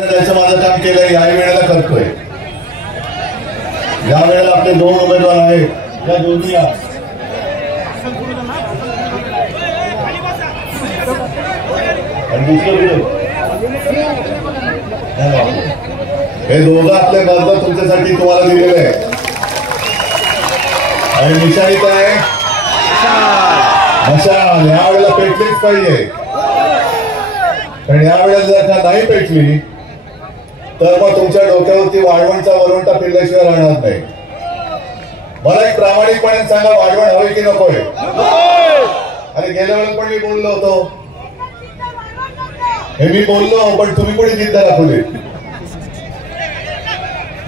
त्याचं माझं काम केलं या वेळेला करतोय। या वेळेला आपले दोन उमेदवार आहेत, त्या दोन्ही हे दोघं आपले मतदार तुमच्यासाठी तुम्हाला दिलेले आहे आणि निशाणी काय मशाल यावेळेला पेटलीच पाहिजे। पण यावेळेला जर का नाही पेटली तर मग तुमच्या डोक्यावरती वाढवणचा वरवंटा फिरल्याशिवाय राहणार नाही। मला एक प्रामाणिकपणे सांगा, वाढवण हवी की नकोय? आणि गेल्या वेळेला पण मी बोललो होतो, हे मी बोललो, पण तुम्ही कोणी जिद्द दाखवली।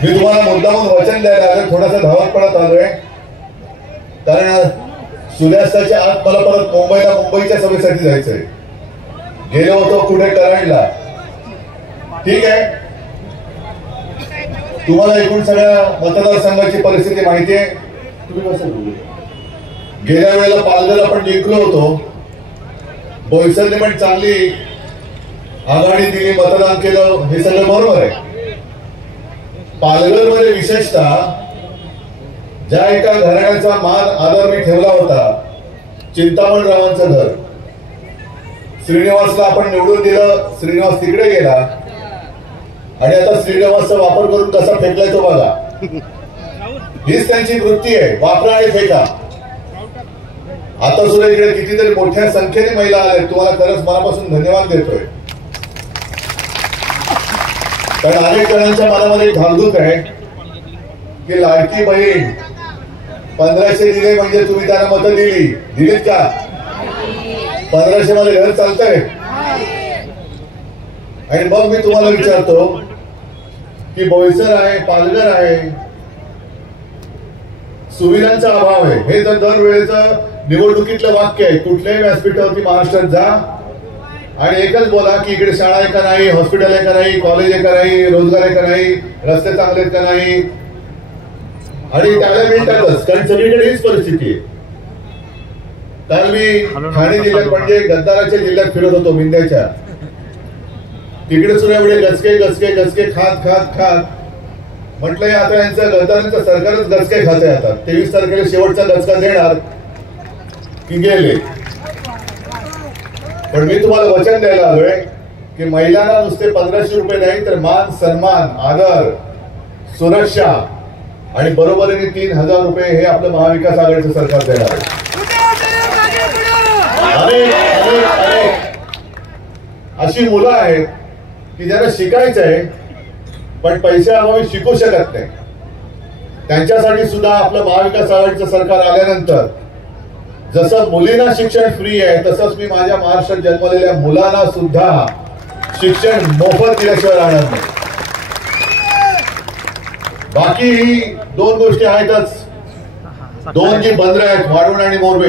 मी तुम्हाला मुद्दामून वचन द्यायला आलोय, थोडासा धावत पडत आलोय, कारण सूर्यास्ताच्या आत मला परत मुंबईच्या सभेसाठी जायचंय। गेलो होतो कुठे कराडला, ठीक आहे। तुम्हाला एकूण सगळ्या मतदारसंघाची परिस्थिती माहिती आहे। तुम्ही कसं गेल्या वेळेला पालघर आपण जिंकलो होतो, बोईसरने पण चांगली आघाडी दिली, मतदान केलं, हे सगळं बरोबर आहे। पालघरमध्ये विशेषतः ज्या एका घराण्याचा मान आदर मी ठेवला होता, चिंतामणरावांचं घर, श्रीनिवासला आपण निवडून दिलं, श्रीनिवास तिकडे गेला आणि आता श्रीनिवासचा वापर करून कसा फेकलाय तो बघा। हीच त्यांची वृत्ती आहे, वापरा आणि फेका। आता सुद्धा इकडे कितीतरी मोठ्या संख्येने महिला आल्या, तुम्हाला खरंच मनापासून धन्यवाद देतोय। कारण अनेक जणांच्या मनामध्ये धाकधूक आहे की लाडकी बहीण 1500 दिले म्हणजे तुम्ही त्यांना मतं दिलीत का? 1500 मध्ये घर चालतंय? आणि मग मी तुम्हाला विचारतो की बोईसर आहे, पालघर आहे, सुविधांचा अभाव आहे, हे तर दरवेळेचं निवडणुकीतलं वाक्य आहे। कुठल्याही व्यासपीठावरती महाराष्ट्रात जा आणि एकच बोला की इकडे शाळा आहे का नाही, हॉस्पिटल आहे का नाही, कॉलेज आहे का नाही, रोजगार आहे का नाही, रस्ते चांगले आहेत का नाही, आणि त्याला मिळतातच, कारण सगळीकडे हीच परिस्थिती आहे। काल मी ठाणे जिल्ह्यात म्हणजे गद्दाराच्या जिल्ह्यात फिरत होतो, मिंद्याच्या, तिकडे सुद्धा एवढे गचके गचके गचके खात खात खात म्हटलंय आता यांचं गद्दारांचं सरकारच गचके खाते। आता 23 तारखेला शेवटचा गचका देणार की गेले। पण मी तुम्हाला वचन द्यायला आलोय की महिलांना नुसते 1500 रुपये नाही तर मान सन्मान, आदर, सुरक्षा आणि बरोबरीने 3000 रुपये हे आपलं महाविकास आघाडीचं सरकार देणार आहे। अशी मुलं आहेत की ज्यांना शिकायचं आहे पण पैशाअभावी शिकू शकत नाही, त्यांच्यासाठी सुद्धा आपलं महाविकास आघाडीचं सरकार आल्यानंतर जसं मुलींना शिक्षण फ्री आहे तसंच मी माझ्या महाराष्ट्रात जन्मलेल्या मुलांना सुद्धा शिक्षण मोफत दिल्याशिवाय राहणार नाही। बाकी दोन गोष्टी आहेतच, दोन जी बंदर आहेत, वाढवण आणि मोरबे,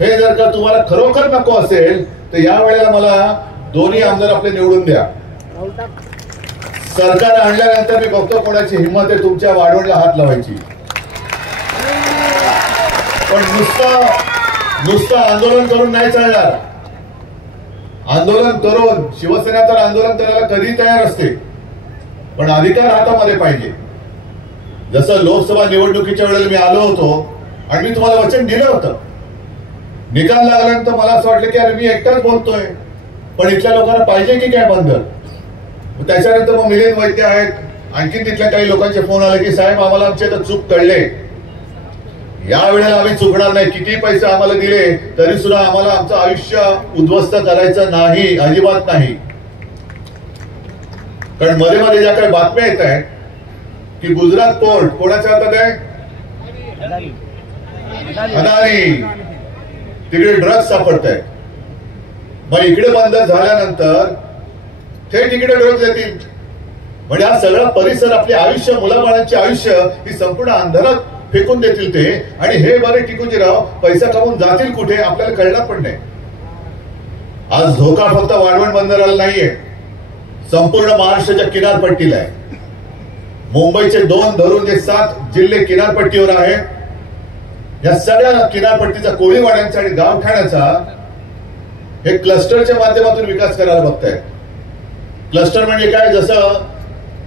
हे जर का तुम्हाला खरोखर नको असेल तर या वेळेला मला दोन्ही आमदार आपले निवडून द्या। सरकार आणल्यानंतर मी बघतो कोणाची हिंमत आहे तुमच्या वाढवणला हात लावायची। पण नुसतं आंदोलन करून नाही चालणार। आंदोलन करून शिवसेना तर आंदोलन करायला कधी तयार असते, पण अधिकार हातामध्ये पाहिजे। जसं लोकसभा निवडणुकीच्या वेळेला मी आलो होतो आणि मी तुम्हाला वचन दिलं होतं, निकाल लागल्यानंतर मला असं वाटलं की अरे मी एकटाच बोलतोय, पण इथल्या लोकांना पाहिजे की काय बंद। त्याच्यानंतर मग मिलिंद वैद्य आहेत, आणखी तिथल्या काही लोकांचे फोन आले की साहेब आम्हाला आमची आता चूक कळले, या वेळेला आम्ही चुकणार नाही, किती पैसे आम्हाला दिले तरी सुद्धा आम्हाला आमचं आयुष्य उद्ध्वस्त करायचं नाही, अजिबात नाही। कारण मध्ये मध्ये ज्या काही बातम्या येत आहेत की गुजरात पोर्ट कोणाच्या हातात आहे? अदानी, तिकडे ड्रग्ज सापडत आहेत। मग इकडे बंद झाल्यानंतर थेट इकडे ड्रग्ज येतील, म्हणजे हा सगळा परिसर, आपले आयुष्य, मुलाबाळांचे आयुष्य ही संपूर्ण अंधारात फेकून देतील ते। आणि हे बरे टिकूजीराव पैसा कमवून जातील कुठे आपल्याला कळणार पण नाही। आज धोका फक्त वाढवण बंदराला नाहीये, संपूर्ण महाराष्ट्राच्या किनारपट्टीला आहे। मुंबईचे 2 धरून जे 7 जिल्हे किनारपट्टीवर आहेत, या सगळ्या किनारपट्टीचा, कोळीवाड्यांचा आणि गावठाण्याचा हे क्लस्टरच्या माध्यमातून विकास करायला बघतायत। क्लस्टर म्हणजे काय, जसं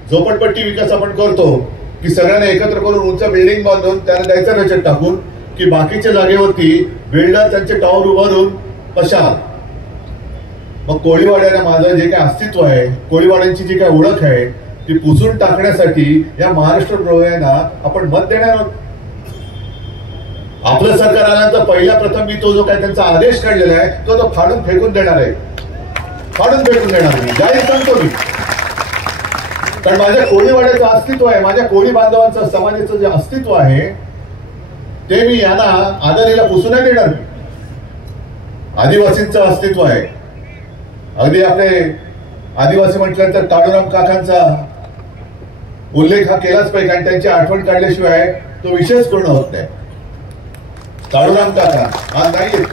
झोपडपट्टी विकास आपण करतो की सगळ्यांना एकत्र करून उंच बिल्डिंग बांधून त्याला द्यायचं त्याच्यात टाकून की बाकीच्या जागेवरती बिल्डर त्यांचे टॉवर उभारून पशार. मग कोळीवाड्याला माझं जे काय अस्तित्व आहे, कोळीवाड्यांची जी काय ओळख आहे ती पुसून टाकण्यासाठी या महाराष्ट्र प्रवाहांना आपण मत देणार आहोत. आपलं सरकार आल्यानंतर पहिला प्रथम मी तो जो काय त्यांचा आदेश काढलेला आहे तो फाडून फेकून देणार आहे, फाडून फेकून देणार आहे, जाहीर सांगतो मी. कारण माझ्या कोळीवाड्याचं अस्तित्व आहे, माझ्या कोळी बांधवांचं समाजाचं जे अस्तित्व आहे ते मी यांना आदानीला पुसू नाही देणार. आदिवासींचं अस्तित्व आहे. अगदी आपले आदिवासी म्हटलं तर काळूराम काकांचा उल्लेख हा केलाच पाहिजे, कारण त्यांची आठवण काढल्याशिवाय तो विषयच पूर्ण होत नाही. काळूराम काका आज नाही,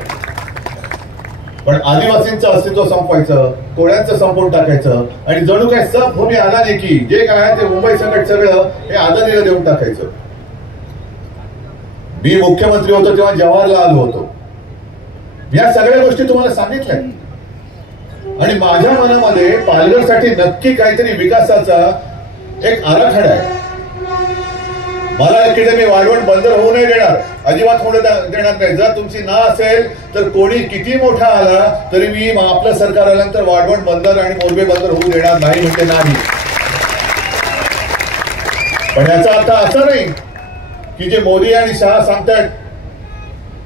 पण आदिवासींचं अस्तित्व संपवायचं, कोळ्यांचं संपवून टाकायचं आणि जणू काय सब भूमी अदानी की जे काय आहे ते मुंबई सकट सगळं हे अदानीला देऊन टाकायचं. मी मुख्यमंत्री होतो तेव्हा जवाहरलाल होतो, या सगळ्या गोष्टी तुम्हाला सांगितल्या आणि माझ्या मनामध्ये पालघरसाठी नक्की काहीतरी विकासाचा एक आराखडा आहे. मला इकडे मी वाढवण बंदर होऊ नाही देणार, अजिबात होऊ देणार नाही. जर तुमची ना असेल तर कोणी किती मोठा आला तरी मी आपलं सरकार आल्यानंतर वाढवण बंदर आणि मोरबे बंदर होऊ देणार नाही म्हणजे नाही. पण याचा अर्थ असा नाही की जे मोदी आणि शहा सांगतात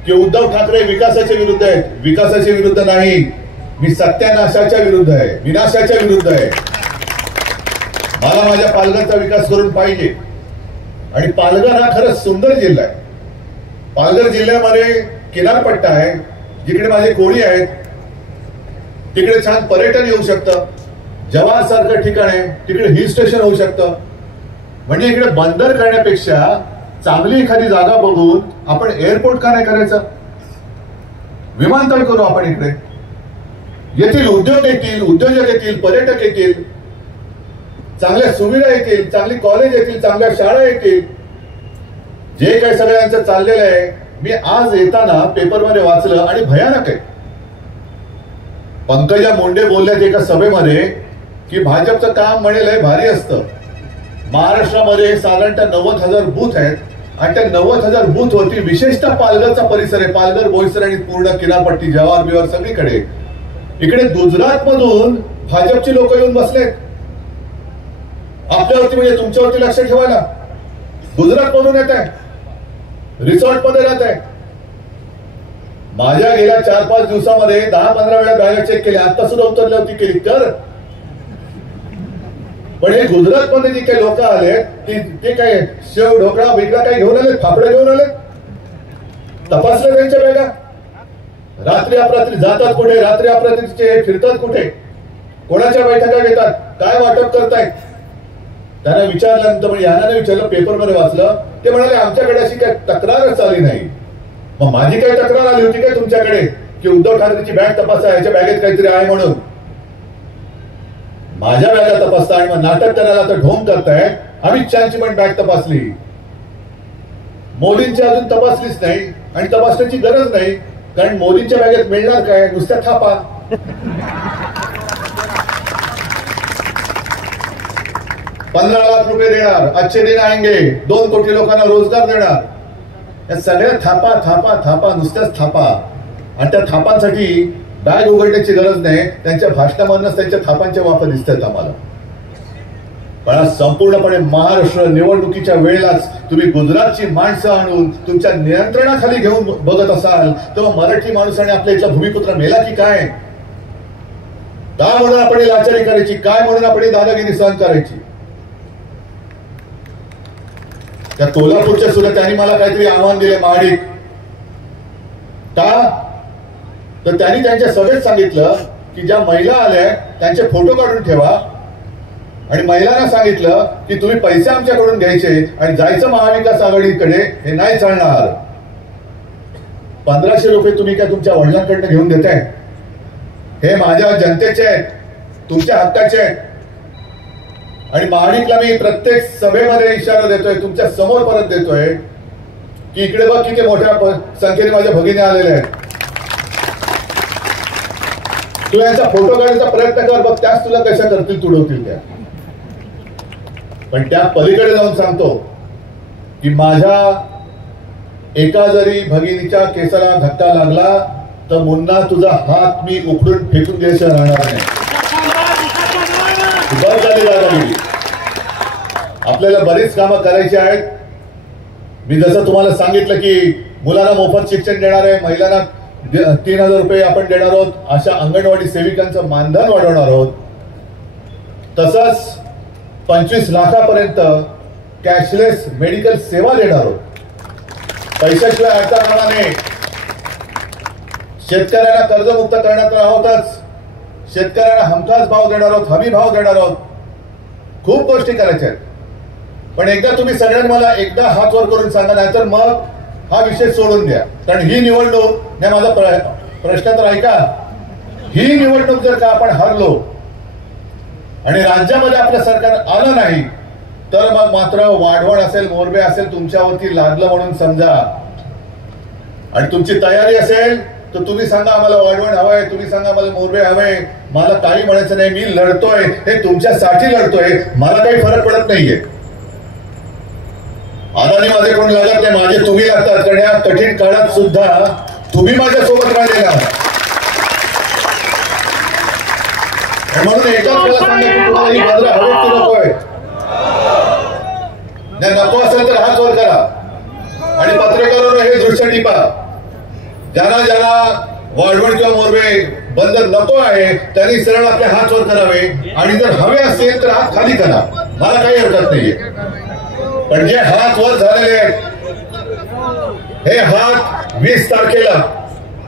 की उद्धव ठाकरे विकासाच्या विरुद्ध आहेत. विकासाच्या विरुद्ध नाही, मी सत्यानाशाच्या विरुद्ध आहे, विनाशाच्या विरुद्ध आहे. मला माझ्या पालघरचा विकास करून पाहिजे आणि पालघर हा खरंच सुंदर जिल्हा आहे. पालघर जिल्ह्यामध्ये किनारपट्टा आहे, जिकडे माझे कोळी आहेत तिकडे छान पर्यटन येऊ शकतं. जव्हार सारखं ठिकाण आहे, तिकडे हिल स्टेशन होऊ शकतं. म्हणजे इकडे बंदर करण्यापेक्षा चांगली एखादी जागा बघून आपण एअरपोर्ट का नाही करायचं, विमानतळ करू आपण इकडे. येथील उद्योग येतील, उद्योजक येतील, पर्यटक येतील, चांगल्या सुविधा येतील, चांगली कॉलेज येतील, चांगल्या शाळा येतील. जे काही सगळ्यांचं चाललेलं आहे मी आज येताना पेपरमध्ये वाचलं आणि भयानक आहे. पंकजा मुंडे बोलल्यात एका सभेमध्ये की भाजपचं काम म्हणेल भारी असतं. महाराष्ट्रामध्ये साधारणतः 90,000 बूथ आहेत आणि त्या 90,000 बूथ वरती विशेषतः पालघरचा परिसर आहे, पालघर, बोईसर आणि पूर्ण किनारपट्टी, जव्हार बिवार सगळीकडे. इकडे गुजरात मधून भाजपची लोक येऊन बसलेत आपल्यावरती, म्हणजे तुमच्यावरती लक्ष ठेवायला. गुजरात मधून येत आहे, रिसॉर्ट मध्ये राहत आहे. माझ्या गेल्या 4-5 दिवसामध्ये 10-15 वेळा बॅगा चेक केल्या, आता सुद्धा उतरल्यावरती केली तर. पण हे गुजरात मध्ये जे काही लोक आले ते काय शेव ढोकळा बिकळा काही घेऊन आले, फाफडे घेऊन आले, तपासले त्यांच्या बॅगा. रात्री अपरात्री जातात कुठे, रात्री अपरात्रीचे फिरतात कुठे, कोणाच्या बैठका घेतात, काय वाटप करतायत. त्यांना विचारल्यानंतर म्हणजे यांना विचारलं, पेपरमध्ये वाचलं, ते म्हणाले आमच्याकडे अशी काय तक्रारच आली नाही. मग माझी काय तक्रार आली होती काय तुमच्याकडे की उद्धव ठाकरेची बॅग तपासा, याच्या बॅगेत काहीतरी आहे म्हणून. माझ्या बॅगा तपासता आणि मग नाटक करायला तर ढोंग करताय. अमित शहाची पण बॅग तपासली, मोदींची अजून तपासलीच नाही आणि तपासण्याची गरज नाही, कारण मोदींच्या बॅगेत मिळणार काय, नुसत्या थापा. ₹15 लाख देणार, अच्छे दिन आएंगे, 2 कोटी लोकांना रोजगार देणार. या सगळ्या थापा थापा थापा, नुसत्याच थापा. आणि त्या थापांसाठी बॅग उघडण्याची गरज नाही, त्यांच्या भाषणामधूनच त्यांच्या थापांचे वापर दिसतात आम्हाला. पण आज संपूर्णपणे महाराष्ट्र निवडणुकीच्या वेळेलाच तुम्ही गुजरातची माणसं आणून तुमच्या नियंत्रणाखाली घेऊन बघत असाल, तेव्हा मराठी माणसाने आपल्या इथला भूमिपुत्र मेला की काय? का म्हणून आपण लाचारी करायची, काय म्हणून आपण दादागिरी सहन करायची? त्या कोल्हापूरच्या सुद्धा त्यांनी मला काहीतरी आव्हान दिले, महाडिक का, तर त्यांनी त्यांच्या सभेत सांगितलं की ज्या महिला आल्या त्यांचे फोटो काढून ठेवा आणि महिलांना सांगितलं की तुम्ही पैसे आमच्याकडून घ्यायचे आणि जायचं महाविकास आघाडीकडे, हे नाही चालणार. 1500 रुपये तुम्ही काय तुमच्या वडिलांकडनं घेऊन देताय? हे माझ्या जनतेचे आहेत, तुमच्या हक्काचे आहेत. आणि महाडिकला मी प्रत्येक सभेमध्ये इशारा देतोय, तुमच्या समोर परत देतोय की इकडे बघ किती मोठ्या संख्येने माझ्या भगिनी आलेल्या आहेत. तू यांचा फोटो काढण्याचा प्रयत्न कर, बघ त्याच तुला कशा करतील, तुडवतील त्या. पण त्या पलीकडे जाऊन सांगतो की माझ्या एका जरी भगिनीच्या केसाला धक्का लागला तर मुन्ना तुझा हात मी उकडून फेकून द्यायचं राहणार नाही. आपल्याला बरीच कामं करायची आहेत. मी जसं तुम्हाला सांगितलं की मुलांना मोफत शिक्षण देणार आहे, महिलांना 3,000 रुपये आपण देणार आहोत, अशा अंगणवाडी सेविकांचं मानधन वाढवणार आहोत. तसंच 25 लाखापर्यंत कॅशलेस मेडिकल सेवा देणार आहोत. पैशाशिवाय अर्थकारणाने शेतकऱ्यांना कर्जमुक्त करण्यात आहोतच, शेतकऱ्यांना हमखास भाव देणार आहोत, हमी भाव देणार आहोत. खूप गोष्टी करायच्या आहेत. पण एकदा तुम्ही सगळ्यांनी मला एकदा हात वर करून सांगा, नाहीतर मग हा विषय सोडून द्या. कारण ही निवडणूक, नाही माझा प्रश्न तर ऐका, ही निवडणूक जर का आपण हरलो आणि राज्यामध्ये आपलं सरकार आलं नाही तर मग मात्र वाढवण असेल, मोर्बे असेल तुमच्यावरती लादलं म्हणून समजा. आणि तुमची तयारी असेल तर तुम्ही सांगा आम्हाला वाढवण हवंय, तुम्ही सांगा आम्हाला मोर्बे हवंय, मला काही म्हणायचं नाही. मी लढतोय हे तुमच्यासाठी लढतोय, मला काही फरक पडत नाहीये. अदानी माझे कोण लागत नाही, माझे तुम्ही लागतात. कारण या कठीण काळात सुद्धा तुम्ही माझ्यासोबत राहिलेला आहात. म्हणून एकाच मला सांगा की तुम्हाला ही बाजरा हवी की नकोय. नको असेल तर हात वर करा आणि पत्रकारांना हे दृश्य टिपा. ज्यांना ज्यांना वाढवण किंवा मोर्बे बंद नको आहे त्यांनी सरळ आपले हात वर करावे आणि जर हवे असेल तर हात खाली करा, मला काही हरकत नाहीये. पण जे हात वर झालेले आहेत हे हात 20 तारखेला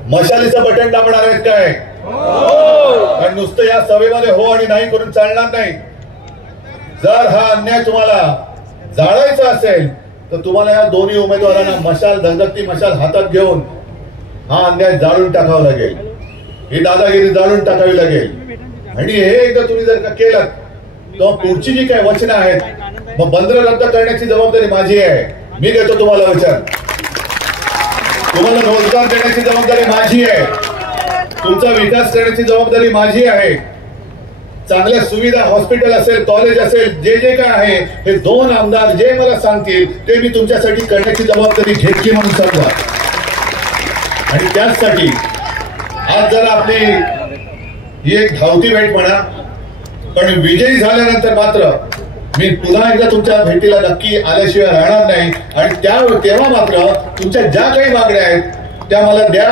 मशालीचं बटन दाबणार आहेत काय? कारण नुसतं या सभेमध्ये हो आणि नाही करून चालणार नाही. जर हा अन्याय तुम्हाला जाळायचा असेल तर तुम्हाला या दोन्ही उमेदवारांना मशाल, धगधगती मशाल हातात घेऊन हा अन्याय जाळून टाकावा लागेल, ही दादागिरी जाळून टाकावी लागेल. आणि हे एकदा तुम्ही जर का केलं तर पुढची जी काही वचनं आहेत, मग बंदर रद्द करण्याची जबाबदारी माझी आहे. मी देतो तुम्हाला वचन. तुम्हाला रोजगार देण्याची जबाबदारी माझी आहे, तुमचा विकास करण्याची जबाबदारी माझी आहे. चांगल्या सुविधा, हॉस्पिटल असेल, कॉलेज असेल, जे जे काय आहे हे 2 आमदार जे मला सांगतील ते मी तुमच्यासाठी करण्याची जबाबदारी घेतली म्हणून समजा. आणि त्याचसाठी आज जरा आपली ही एक धावती भेट म्हणा, पण विजयी झाल्यानंतर मात्र मी पुन्हा एकदा तुमच्या भेटीला नक्की आल्याशिवाय राहणार नाही. आणि तेव्हा मात्र तुमच्या ज्या काही मागण्या आहेत त्या मला द्या.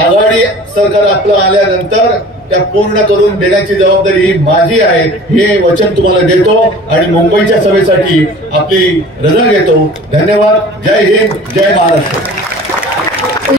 आघाडी सरकार आपलं आल्यानंतर त्या पूर्ण करून देण्याची जबाबदारी ही माझी आहे, हे वचन तुम्हाला देतो आणि मुंबईच्या सभेसाठी आपली रजा घेतो. धन्यवाद. जय हिंद, जय महाराष्ट्र.